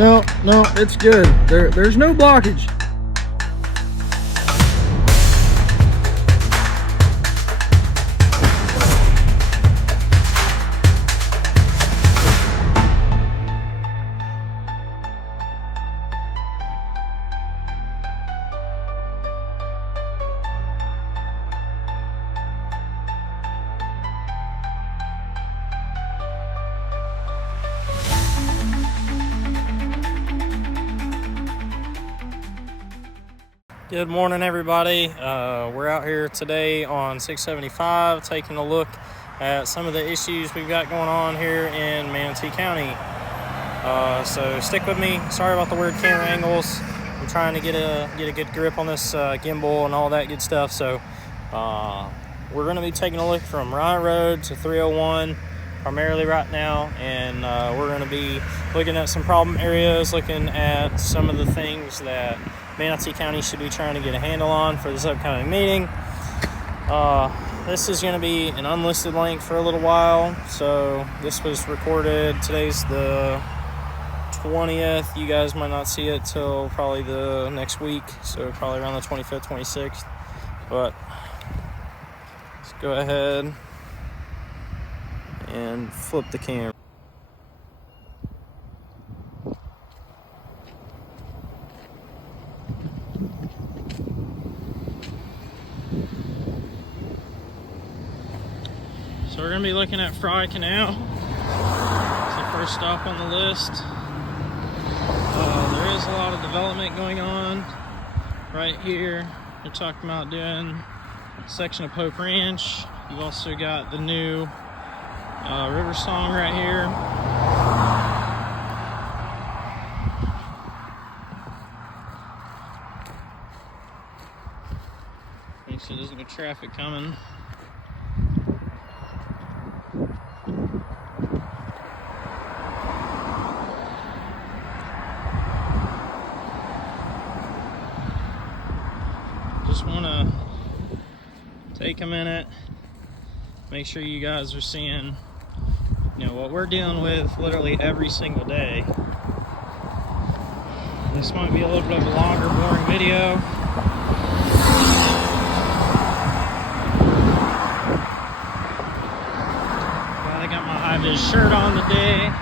No, it's good. There's no blockage. Good morning, everybody. We're out here today on 675 taking a look at some of the issues we've got going on here in Manatee County. So stick with me. Sorry about the weird camera angles. I'm trying to get a good grip on this gimbal and all that good stuff. So we're going to be taking a look from Ryan Road to 301 primarily right now, and we're going to be looking at some problem areas, looking at some of the things that Manatee County should be trying to get a handle on for this upcoming meeting. This is going to be an unlisted link for a little while, so this was recorded. Today's the 20th. You guys might not see it till probably the next week, so probably around the 25th, 26th. But let's go ahead and flip the camera. So we're going to be looking at Fry Canal. It's the first stop on the list. There is a lot of development going on right here. They're talking about doing a section of Pope Ranch. You've also got the new River Song right here. Make sure there's no traffic coming. Just want to take a minute, make sure you guys are seeing, what we're dealing with literally every single day. This might be a little bit of a longer, boring video. Glad I got my high-vis shirt on today.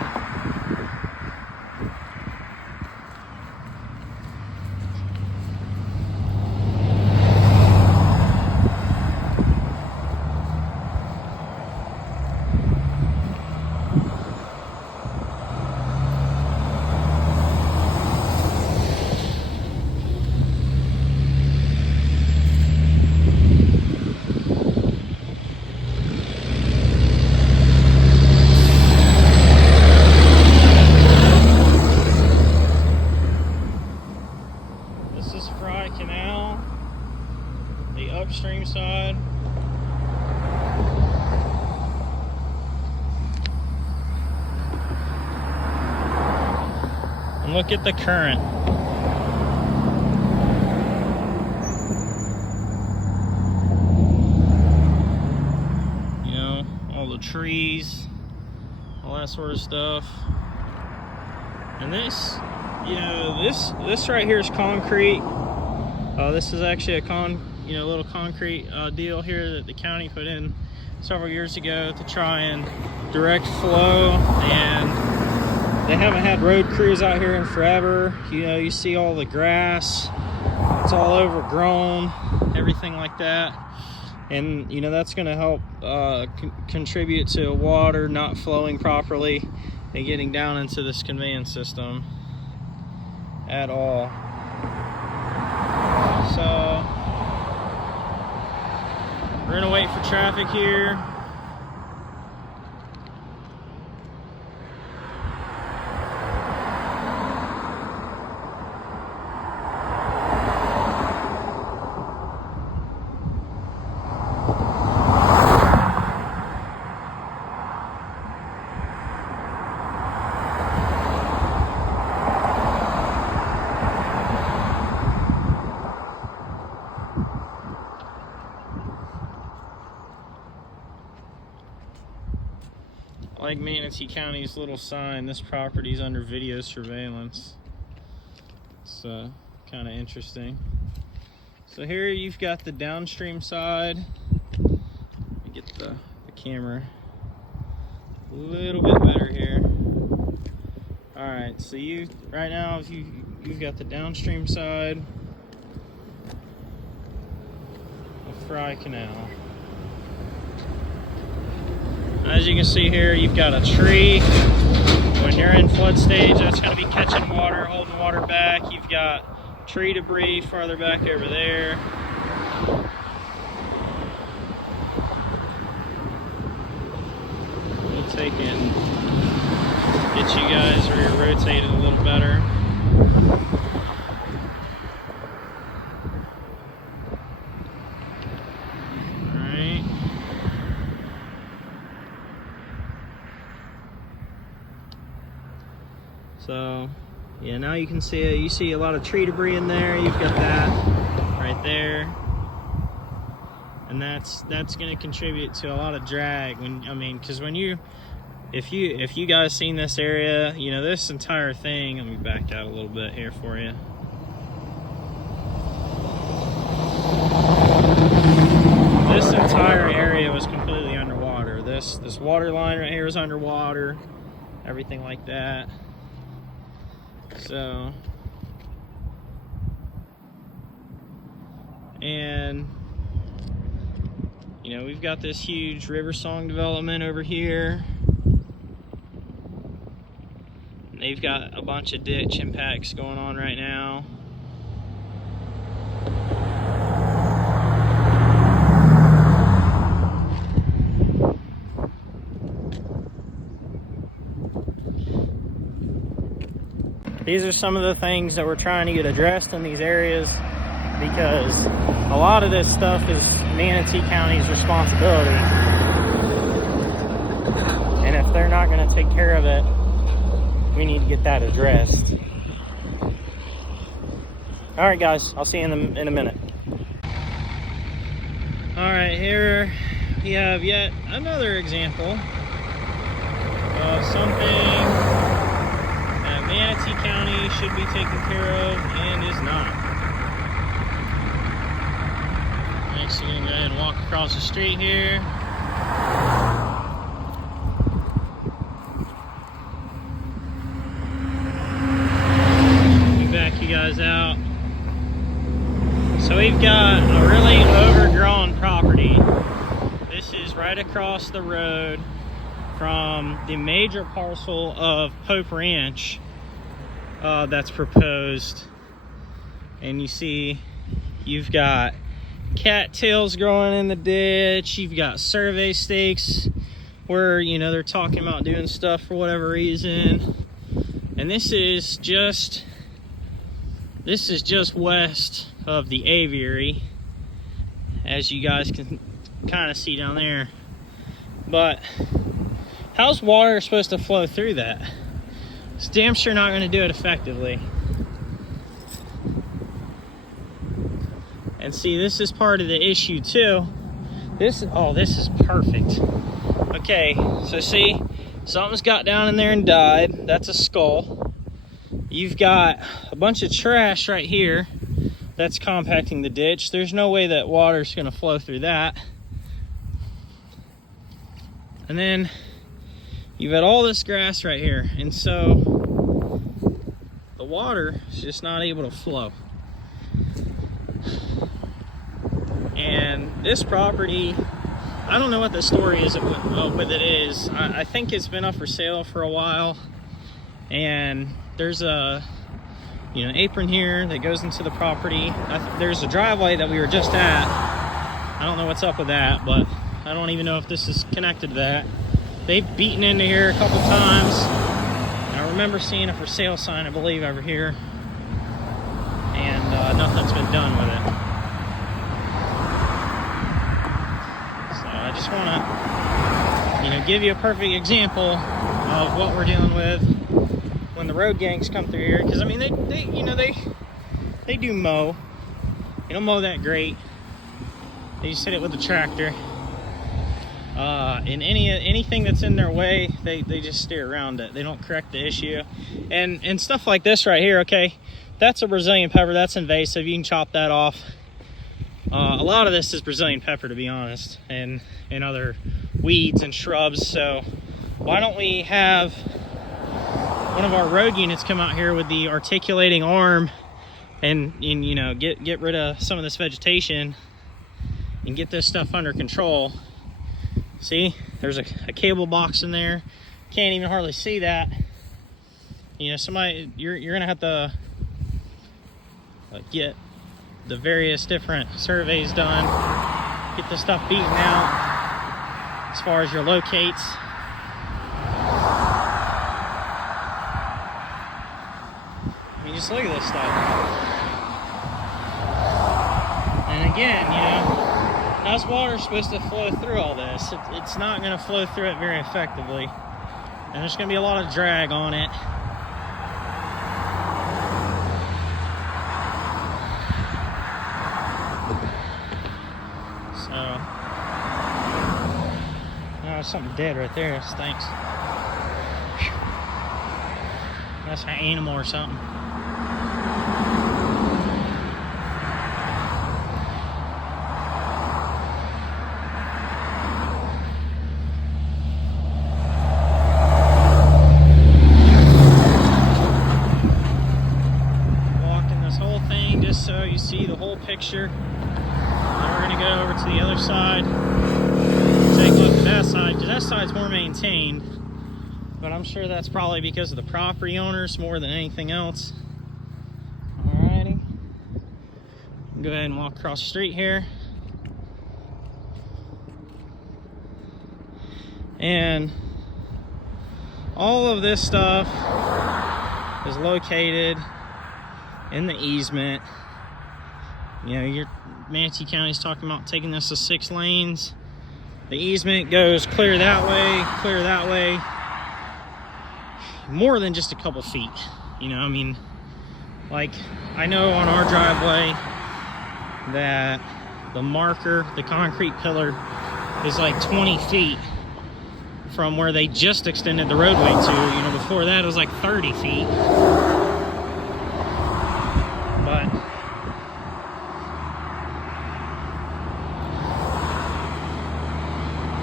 Canal, the upstream side. And look at the current. All the trees, all that sort of stuff. And this, this right here is concrete. This is actually a little concrete deal here that the county put in several years ago to try and direct flow, and they haven't had road crews out here in forever. You see all the grass, it's all overgrown, everything like that, and that's going to help contribute to water not flowing properly and getting down into this conveyance system at all. So we're gonna wait for traffic here. like Manatee County's little sign, this property's under video surveillance. It's kind of interesting. So here you've got the downstream side. Let me get the camera a little bit better here. All right, so right now you've got the downstream side of Fry Canal. As you can see here, you've got a tree. When you're in flood stage, that's going to be catching water, holding water back. You've got tree debris farther back over there. We'll take and get you guys rotated a little better. Alright. So, yeah, now you can see it. You see a lot of tree debris in there. You've got that right there. And that's going to contribute to a lot of drag because if you guys seen this area, you know, this entire thing, let me back out a little bit here for you. This entire area was completely underwater. This water line right here is underwater, everything like that. So, and you know, we've got this huge River Song development over here. They've got a bunch of ditch impacts going on right now. These are some of the things that we're trying to get addressed in these areas, because a lot of this stuff is Manatee County's responsibility. And if they're not going to take care of it, we need to get that addressed. All right, guys, I'll see you in a minute. All right, here we have yet another example of something that Manatee County should be taken care of and is not. Next, we're gonna go ahead and walk across the street here. Back you guys out. So we've got a really overgrown property. This is right across the road from the major parcel of Pope Ranch that's proposed. And you see you've got cattails growing in the ditch. You've got survey stakes where, you know, they're talking about doing stuff for whatever reason. And this is just west of the aviary, as you guys can kind of see down there. But how's water supposed to flow through that? It's damn sure not going to do it effectively. And see, this is part of the issue too. This is perfect. Okay, so see, something's got down in there and died. That's a skull. You've got a bunch of trash right here that's compacting the ditch. There's no way that water's going to flow through that. And then you've got all this grass right here. And so the water is just not able to flow. And this property, I don't know what the story is with it is. I think it's been up for sale for a while. And there's a apron here that goes into the property. There's a driveway that we were just at. I don't know what's up with that, but I don't even know if this is connected to that. They've beaten into here a couple times. I remember seeing a for sale sign, I believe, over here, and nothing's been done with it. So I just want to, give you a perfect example of what we're dealing with when the road gangs come through here, because I mean they do mow. They don't mow that great. They just hit it with a tractor. in anything that's in their way, they just steer around it. They don't correct the issue. And stuff like this right here, okay, that's a Brazilian pepper. That's invasive. You can chop that off. A lot of this is Brazilian pepper, to be honest, and other weeds and shrubs. So why don't we have one of our road units come out here with the articulating arm and you know, get rid of some of this vegetation and get this stuff under control. See, there's a cable box in there. Can't even hardly see that. You know, somebody, you're gonna have to get the various different surveys done, get this stuff beaten out as far as your locates. I mean, just look at this stuff. And again, you know, how's water supposed to flow through all this? It's not going to flow through it very effectively. And there's going to be a lot of drag on it. So, oh, there's something dead right there. It stinks. That's an animal or something. So you see the whole picture. Now we're going to go over to the other side, take a look at that side, because that side's more maintained, but I'm sure that's probably because of the property owners more than anything else. Alrighty, go ahead and walk across the street here, and all of this stuff is located in the easement. You know, your Manatee County's talking about taking this to 6 lanes. The easement goes clear that way, more than just a couple feet. You know, I mean, like, I know on our driveway that the marker, the concrete pillar, is like 20 feet from where they just extended the roadway to. You know, before that it was like 30 feet. But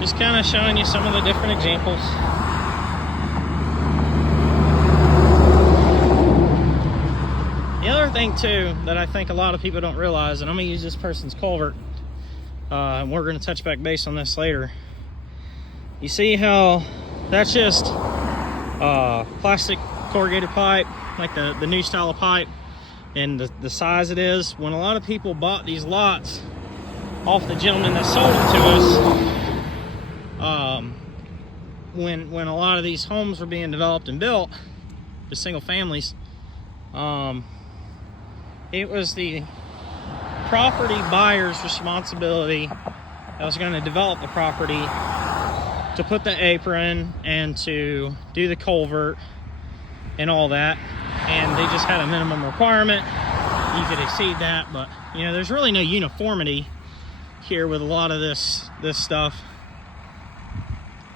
just kind of showing you some of the different examples. The other thing too that I think a lot of people don't realize, and I'm gonna use this person's culvert, and we're gonna touch back base on this later. You see how that's just plastic corrugated pipe, like the new style of pipe, and the size it is. When a lot of people bought these lots off the gentleman that sold them to us, when a lot of these homes were being developed and built, the single families, it was the property buyer's responsibility that was going to develop the property to put the apron and to do the culvert and all that, and they just had a minimum requirement. You could exceed that, but you know, there's really no uniformity here with a lot of this stuff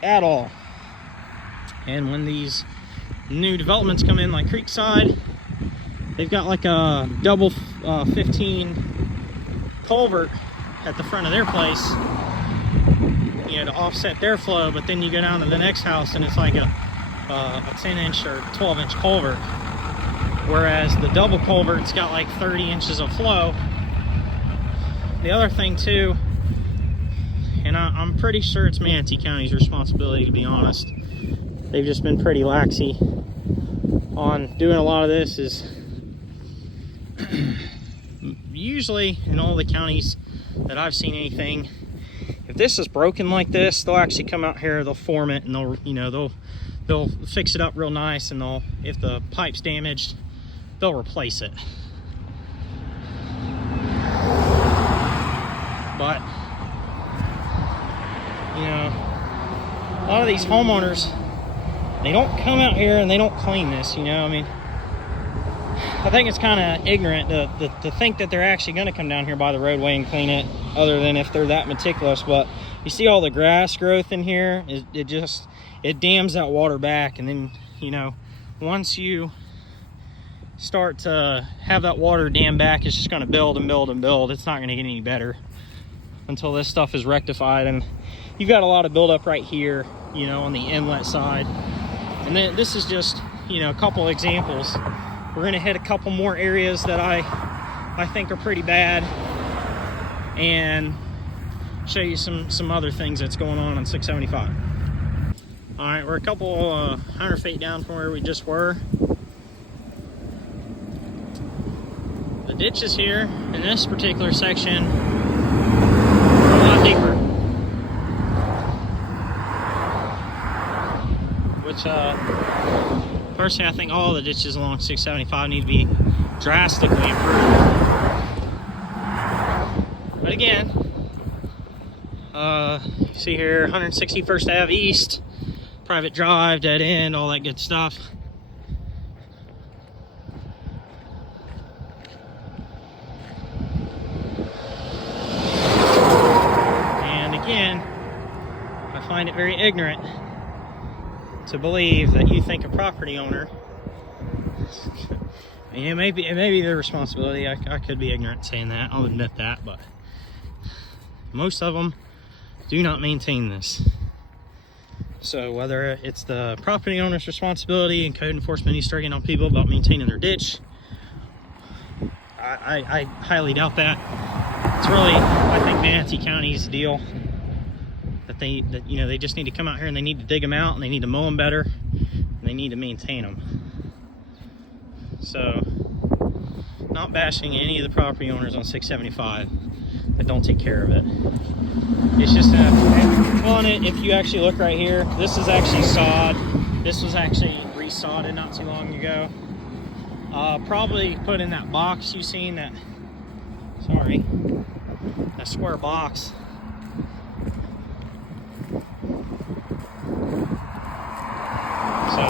at all. And when these new developments come in, like Creekside, they've got like a double 15 culvert at the front of their place, you know, to offset their flow. But then you go down to the next house and it's like a 10-inch or 12-inch culvert, whereas the double culvert's got like 30 inches of flow. The other thing too, and I'm pretty sure it's Manatee County's responsibility, to be honest. They've just been pretty laxy on doing a lot of this. Is usually in all the counties that I've seen anything, if this is broken like this, they'll actually come out here, they'll form it, and they'll fix it up real nice, and if the pipe's damaged, they'll replace it. But you know, a lot of these homeowners, they don't come out here and they don't clean this, you know. I mean, I think it's kind of ignorant to think that they're actually going to come down here by the roadway and clean it, other than if they're that meticulous. But you see all the grass growth in here. It dams that water back, and then, you know, once you start to have that water dam back, it's just going to build and build and build. It's not going to get any better until this stuff is rectified. And you've got a lot of buildup right here, you know, on the inlet side. And then this is just, you know, a couple examples. We're going to hit a couple more areas that I think are pretty bad, and show you some other things that's going on 675. All right, we're a couple 100 feet down from where we just were. The ditches here in this particular section are a lot deeper, which personally I think all the ditches along 675 need to be drastically improved. But again, you see here 161st Ave East, private drive, dead end, all that good stuff. And again, I find it very ignorant to believe that you think a property owner, it may be their responsibility. I could be ignorant saying that, I'll admit that, but most of them do not maintain this. So whether it's the property owner's responsibility and code enforcement needs to start getting on people about maintaining their ditch, I highly doubt that. It's really, I think, Manatee County's deal. That you know, they just need to come out here and they need to dig them out, and they need to mow them better, and they need to maintain them. So, not bashing any of the property owners on 675 that don't take care of it. It's just on it. If you actually look right here, this is actually sod. This was actually resodded not too long ago. Probably put in that box you seen, that square box. So,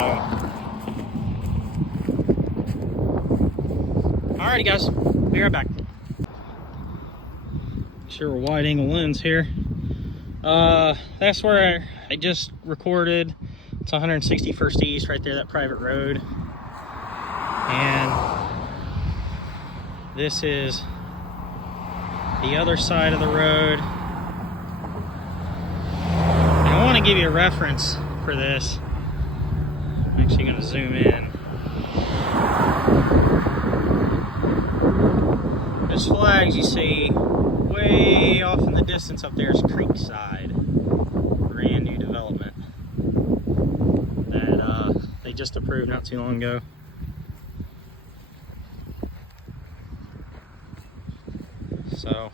alrighty guys, be right back. Sure, wide angle lens here. That's where I just recorded. It's 161st East right there, that private road. And this is the other side of the road. And I want to give you a reference for this. I'm actually going to zoom in. Those flags you see way off in the distance up there is Creekside. Brand new development that they just approved not too long ago. So,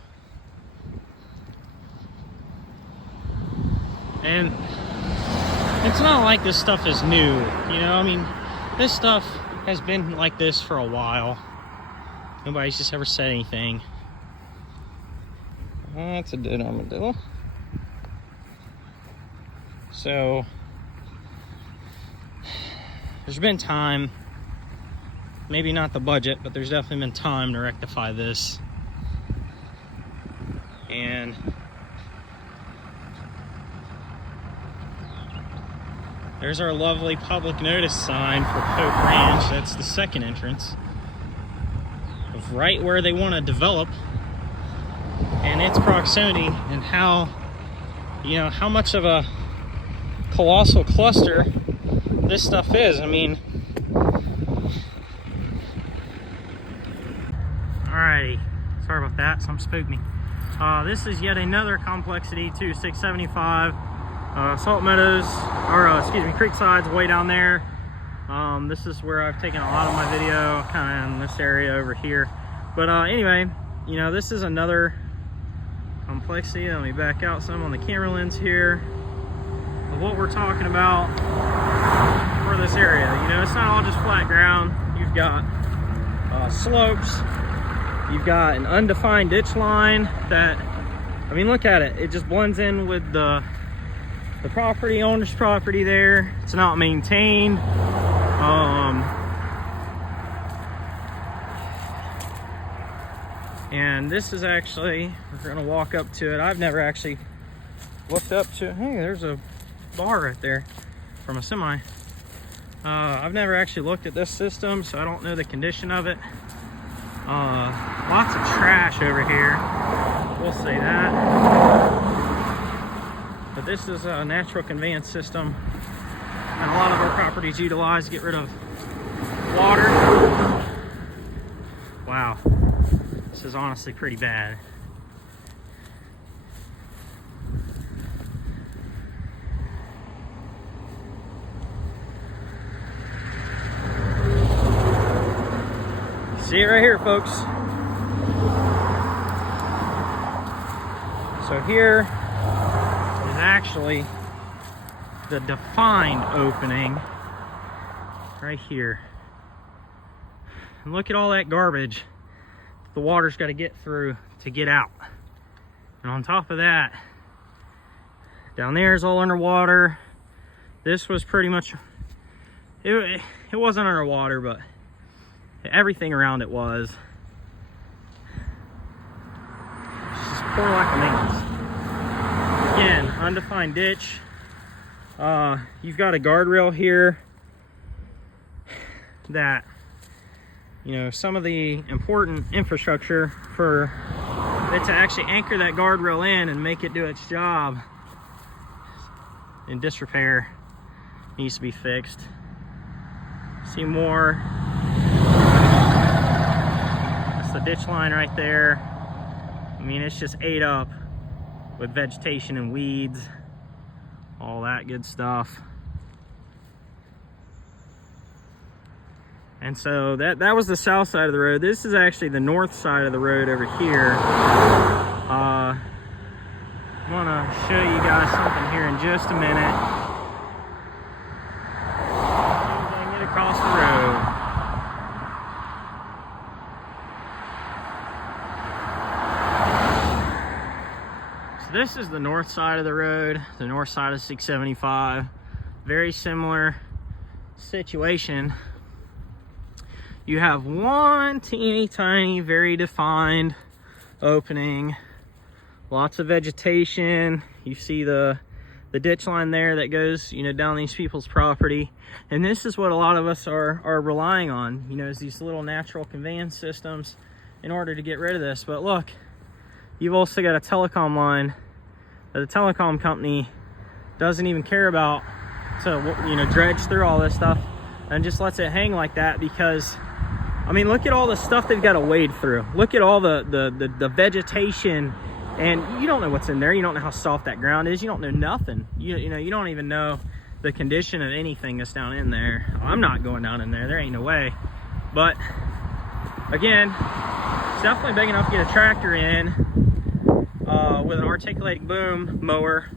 and it's not like this stuff is new, you know, I mean, this stuff has been like this for a while. Nobody's just ever said anything. That's a dead armadillo. So, there's been time, maybe not the budget, but there's definitely been time to rectify this. And there's our lovely public notice sign for Pope Ranch. That's the second entrance of right where they want to develop, and its proximity, and how, you know, how much of a colossal cluster this stuff is. I mean, alrighty, sorry about that, some spooked me. This is yet another complexity to 675. Salt Meadows, or excuse me, Creekside's way down there. This is where I've taken a lot of my video, kind of in this area over here. But anyway, you know, this is another complexity. Let me back out some on the camera lens here of what we're talking about for this area. You know, it's not all just flat ground. You've got slopes. You've got an undefined ditch line that, I mean, look at it. It just blends in with the property owner's property there. It's not maintained. And this is actually, we're gonna walk up to it. I've never actually looked up to, hey, there's a bar right there from a semi. I've never actually looked at this system, so I don't know the condition of it. Lots of trash over here, we'll say that. But this is a natural conveyance system, and a lot of our properties utilize to get rid of water. Wow, this is honestly pretty bad. See it right here, folks. So here is actually the defined opening right here. And look at all that garbage the water's got to get through to get out. And on top of that, down there is all underwater. This was pretty much, it wasn't underwater, but everything around it was. It's just poor lack of maintenance. Again, undefined ditch. You've got a guardrail here that, you know, some of the important infrastructure for it to actually anchor that guardrail in and make it do its job in disrepair needs to be fixed. See more. That's the ditch line right there. I mean, it's just ate up with vegetation and weeds, all that good stuff. And so that was the south side of the road. This is actually the north side of the road over here. I'm gonna show you guys something here in just a minute. See if I can get across the road. So this is the north side of the road, the north side of 675. Very similar situation. You have one teeny tiny, very defined opening, lots of vegetation. You see the ditch line there that goes, you know, down these people's property. And this is what a lot of us are relying on, you know, is these little natural conveyance systems in order to get rid of this. But look, you've also got a telecom line that the telecom company doesn't even care about to, you know, dredge through all this stuff and just lets it hang like that because, I mean, look at all the stuff they've got to wade through. Look at all the vegetation, and you don't know what's in there. You don't know how soft that ground is. You don't know nothing. You know, you don't even know the condition of anything that's down in there. I'm not going down in there. There ain't no way. But again, it's definitely big enough to get a tractor in with an articulating boom mower.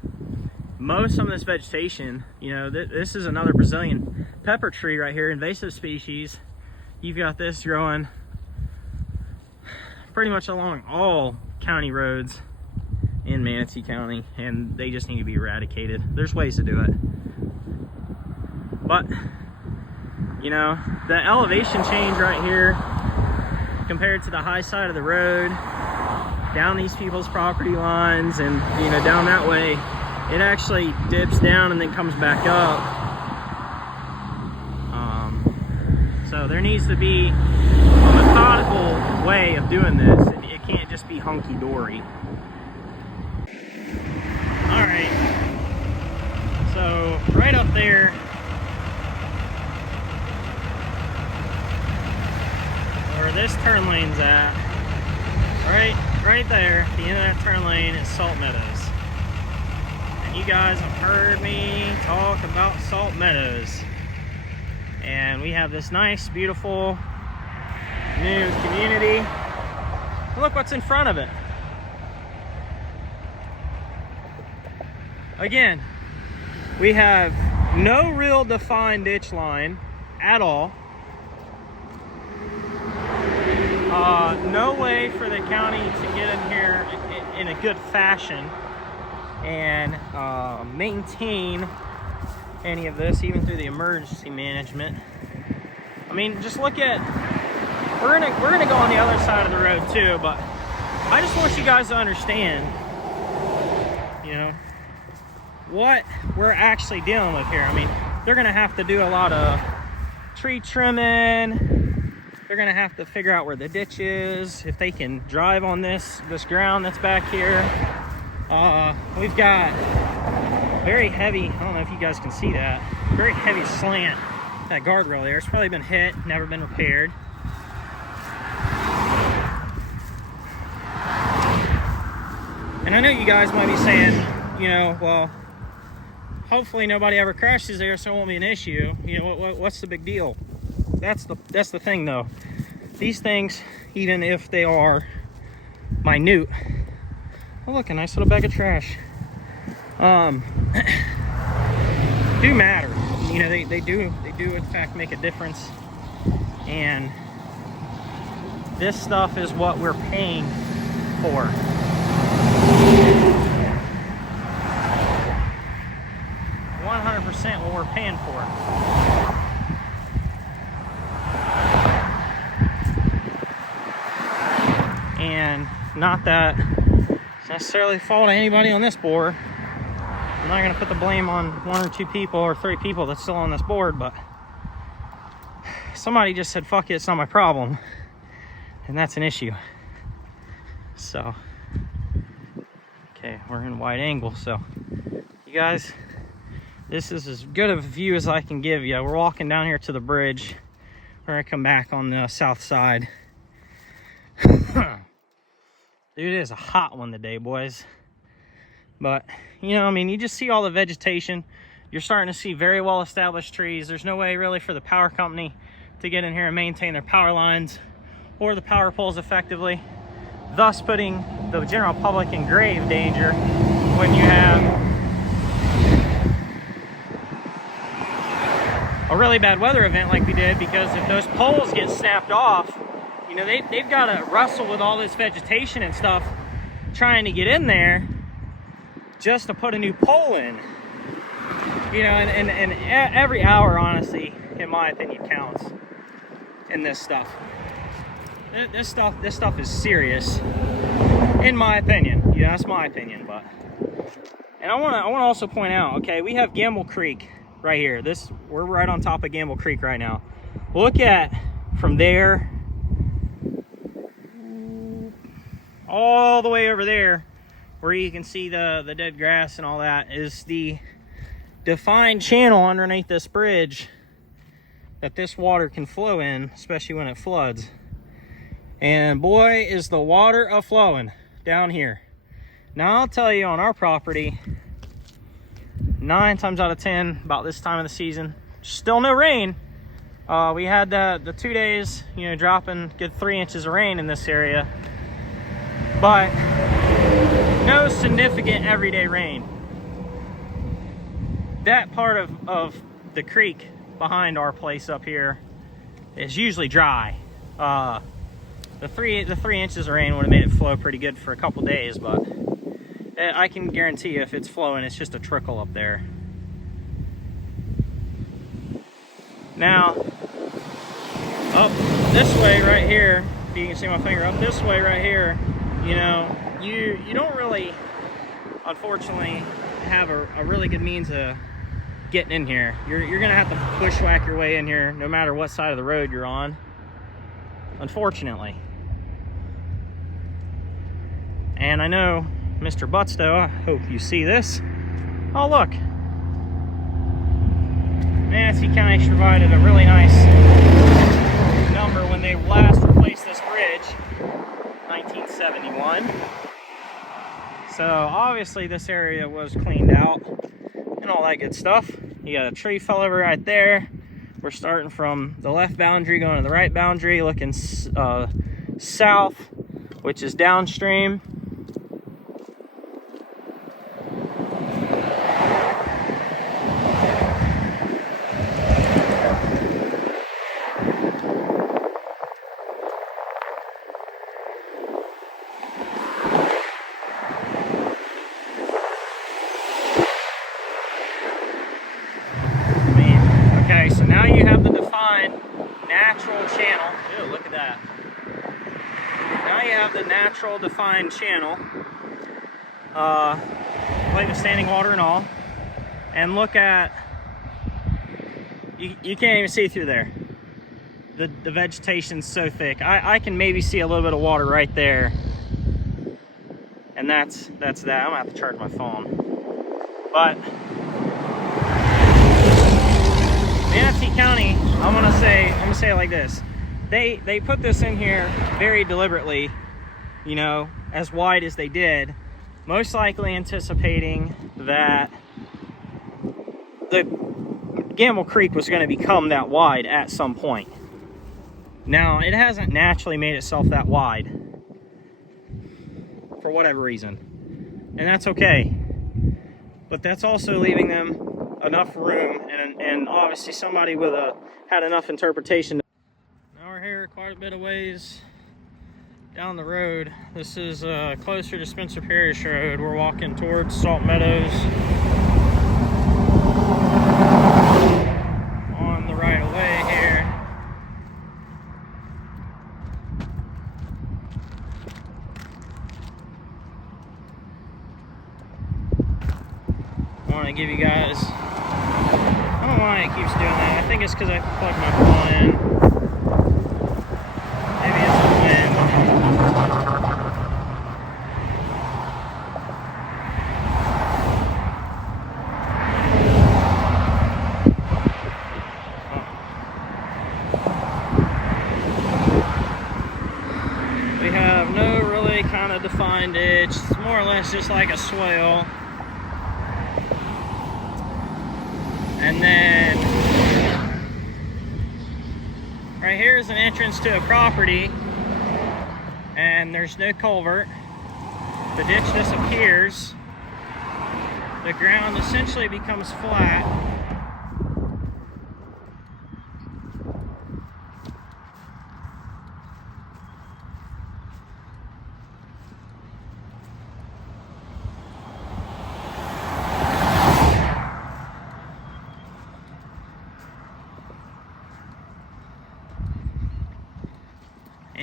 Mow some of this vegetation. You know, this is another Brazilian pepper tree right here, invasive species. You've got this growing pretty much along all county roads in Manatee County, and they just need to be eradicated. There's ways to do it. But, you know, the elevation change right here compared to the high side of the road, down these people's property lines, and, you know, down that way, it actually dips down and then comes back up. So there needs to be a methodical way of doing this. It can't just be hunky-dory. All right, so right up there, where this turn lane's at, right there, at the end of that turn lane is Salt Meadows. And you guys have heard me talk about Salt Meadows. And we have this nice, beautiful new community. And look what's in front of it. Again, we have no real defined ditch line at all. No way for the county to get in here in a good fashion and maintain any of this, even through the emergency management. I mean, just look at, we're gonna go on the other side of the road too, but I just want you guys to understand, you know, what we're actually dealing with here. I mean, they're gonna have to do a lot of tree trimming. They're gonna have to figure out where the ditch is, if they can drive on this ground that's back here. We've got very heavy, I don't know if you guys can see that, very heavy slant. That guardrail there, it's probably been hit, never been repaired. And I know you guys might be saying, you know, well, hopefully nobody ever crashes there, so it won't be an issue. You know, what's the big deal? That's the thing, though. These things, even if they are minute, oh look, a nice little bag of trash. Do matter. You know, they do in fact make a difference. And this stuff is what we're paying for. 100% what we're paying for. And not that it's necessarily the fault of anybody on this board. I'm not going to put the blame on 1 or 2 people or 3 people that's still on this board, but somebody just said, fuck it, it's not my problem. And that's an issue. So, okay, we're in wide angle, so you guys, this is as good of a view as I can give you. We're walking down here to the bridge. We're gonna come back on the south side. Dude, it is a hot one today, boys. But, you know, I mean, you just see all the vegetation. You're starting to see very well established trees. There's no way really for the power company to get in here and maintain their power lines or the power poles effectively, thus putting the general public in grave danger when you have a really bad weather event like we did, because if those poles get snapped off, you know, they've got to wrestle with all this vegetation and stuff trying to get in there just to put a new pole in. You know, and every hour, honestly, in my opinion, counts in this stuff. This stuff is serious, in my opinion. Yeah, that's my opinion. But, and I want to also point out, okay, we have Gamble Creek right here. We're right on top of Gamble Creek right now. Look at from there all the way over there, where you can see the dead grass and all that, is the defined channel underneath this bridge that this water can flow in, especially when it floods. And boy, is the water a-flowing down here. Now, I'll tell you, on our property, 9 times out of 10, about this time of the season, still no rain. We had the 2 days, you know, dropping good 3 inches of rain in this area, but no significant everyday rain. That part of the creek behind our place up here is usually dry. The three inches of rain would have made it flow pretty good for a couple days, but I can guarantee you if it's flowing, it's just a trickle up there. Now, up this way right here, if you can see my finger, up this way right here, you know, you don't really, unfortunately, have a really good means of getting in here. You're gonna have to bushwhack your way in here no matter what side of the road you're on, unfortunately. And I know Mr. Buttstow, I hope you see this. Oh look, Manatee County provided a really nice number when they last replaced this bridge, 1971. So obviously this area was cleaned out and all that good stuff. You got a tree fell over right there. We're starting from the left boundary going to the right boundary, looking south, which is downstream. Okay, so now you have the defined natural channel. Ew, look at that. Now you have the natural defined channel. I believe it's standing water and all. and look at, you can't even see through there. The vegetation's so thick. I can maybe see a little bit of water right there. And that's that. I'm gonna have to charge my phone. But Manatee County, I'm gonna say it like this. They put this in here very deliberately, you know, as wide as they did, most likely anticipating that the Gamble Creek was going to become that wide at some point. Now, it hasn't naturally made itself that wide for whatever reason, and that's okay. But that's also leaving them enough room, and obviously somebody had enough interpretation. Now we're here quite a bit of ways down the road. This is closer to Spencer Parrish Road. We're walking towards Salt Meadows on the right of way here. I want to give you guys, I don't know why it keeps doing that. I think it's because I plugged my phone in. Maybe it's the wind. We have no really kind of defined ditch. It's more or less just like a swale. And then right here is an entrance to a property, and there's no culvert. The ditch disappears. The ground essentially becomes flat.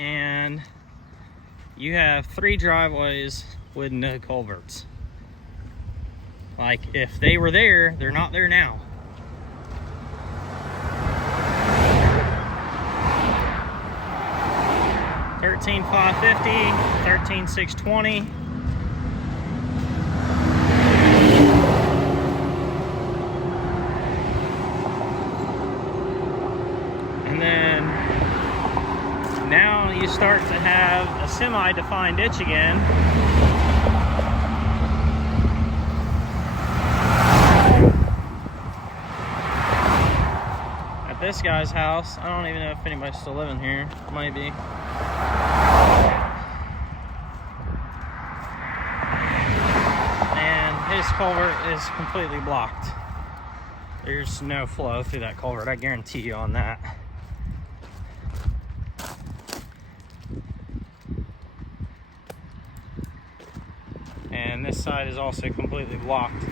And you have 3 driveways with no culverts. Like, if they were there, they're not there now. $13,550, $13,620. And then now you start to have a semi-defined ditch again. At this guy's house, I don't even know if anybody's still living here. Might be. And his culvert is completely blocked. There's no flow through that culvert, I guarantee you on that. And this side is also completely blocked,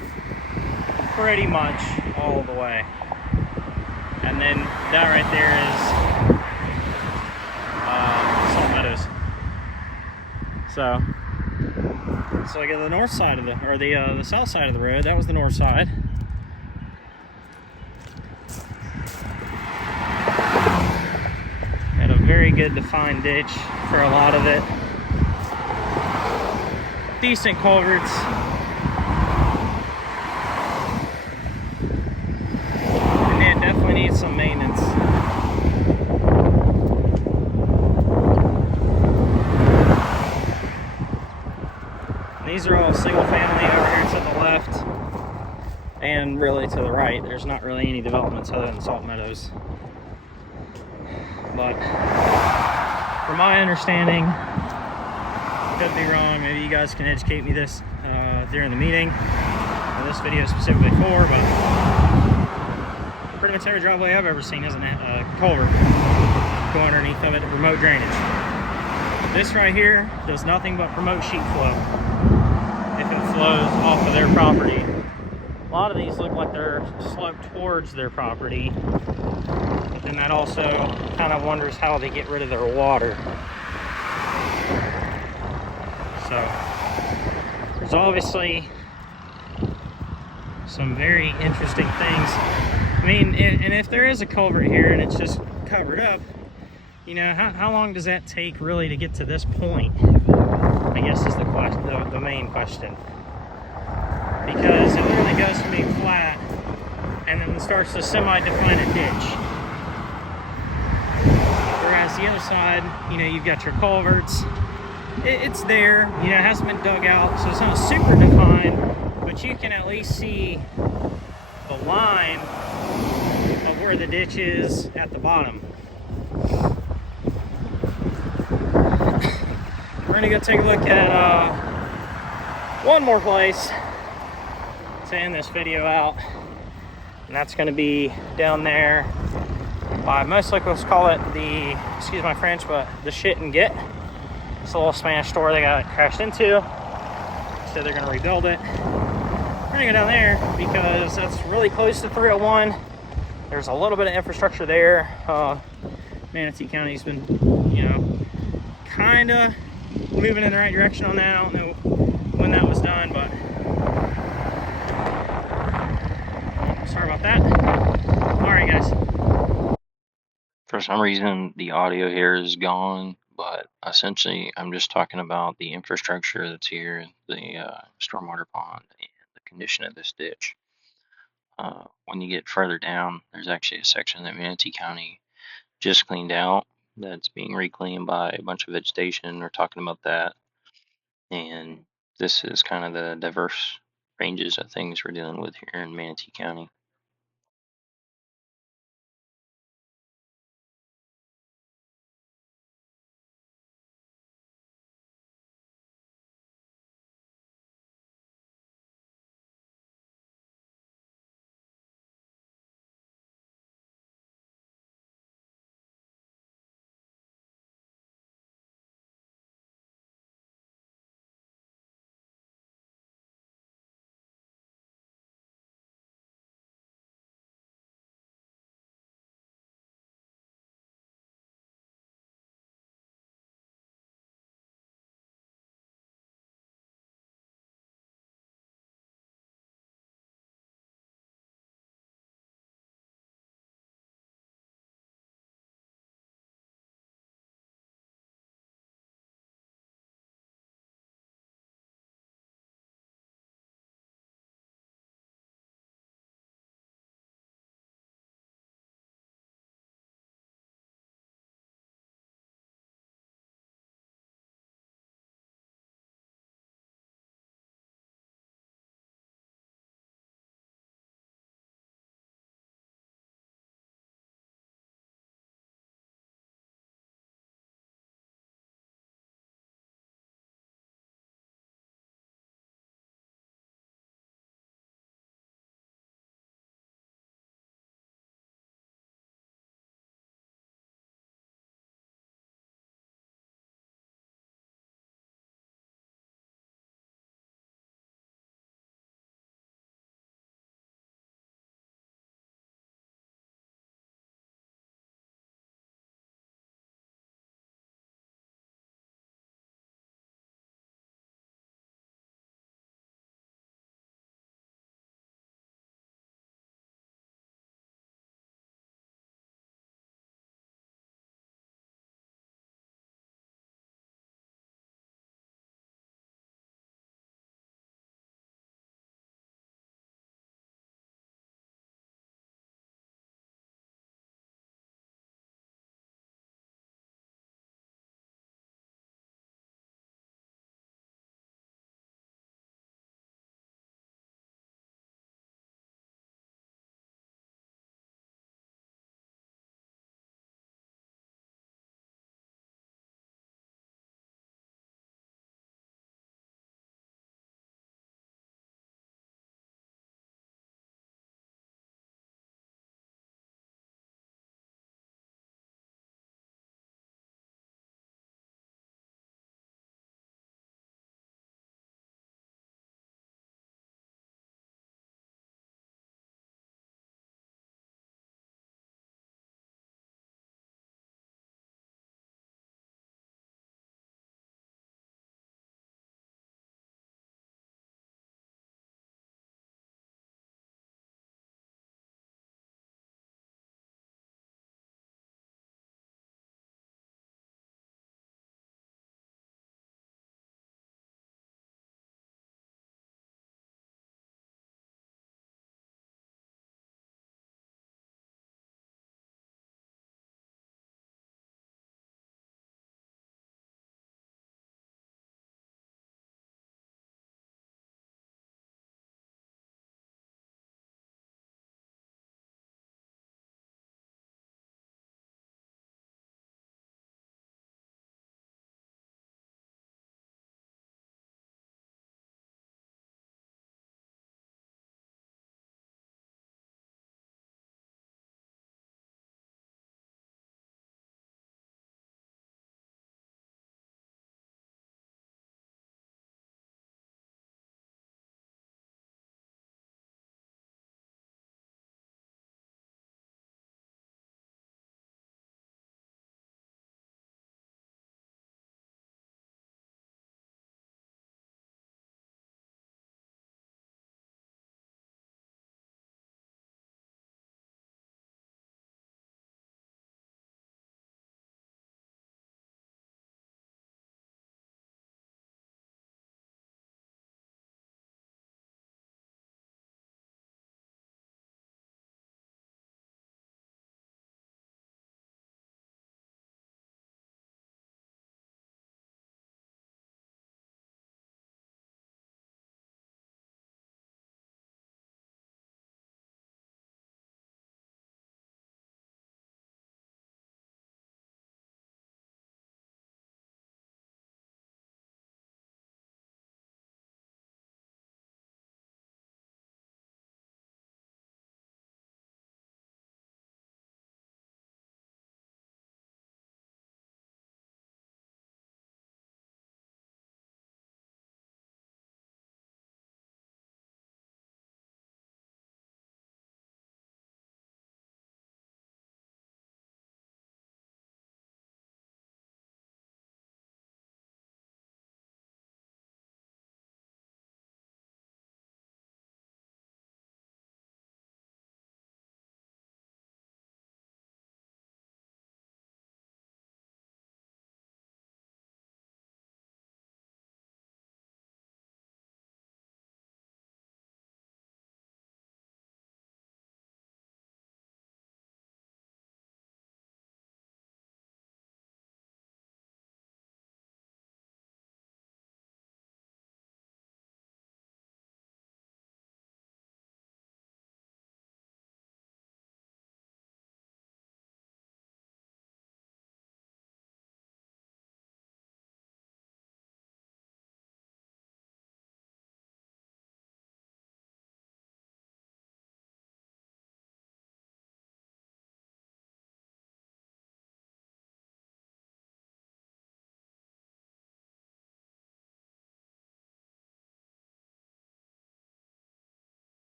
pretty much all the way. And then that right there is Salt Meadows. So look at the north side of the south side of the road. That was the north side. Had a very good defined ditch for a lot of it. Decent culverts. And it definitely needs some maintenance. These are all single family over here to the left and really to the right. There's not really any developments other than Salt Meadows. But from my understanding, could be wrong, maybe you guys can educate me this during the meeting, or this video specifically for, but pretty much every driveway I've ever seen has a culvert go underneath of it to promote drainage. This right here does nothing but promote sheet flow if it flows off of their property. A lot of these look like they're sloped towards their property, but then that also kind of wonders how they get rid of their water. So there's obviously some very interesting things. I mean, and if there is a culvert here and it's just covered up, you know, how long does that take really to get to this point? I guess is the main question. Because it literally goes from being flat and then starts to semi-define a ditch. Whereas the other side, you know, you've got your culverts. It's there, you know, it hasn't been dug out, so it's not super defined, but you can at least see the line of where the ditch is at the bottom. We're gonna go take a look at one more place to end this video out, and that's gonna be down there by, most locals call it the, excuse my French, but the shit and get. It's a little Spanish store they got crashed into, so they're gonna rebuild it. We're gonna go down there because that's really close to 301. There's a little bit of infrastructure there. Manatee County's been, you know, kind of moving in the right direction on that. I don't know when that was done, but sorry about that. All right, guys. For some reason, the audio here is gone, but essentially, I'm just talking about the infrastructure that's here, the stormwater pond, and the condition of this ditch. When you get further down, there's actually a section that Manatee County just cleaned out that's being reclaimed by a bunch of vegetation. We're talking about that, and this is kind of the diverse ranges of things we're dealing with here in Manatee County.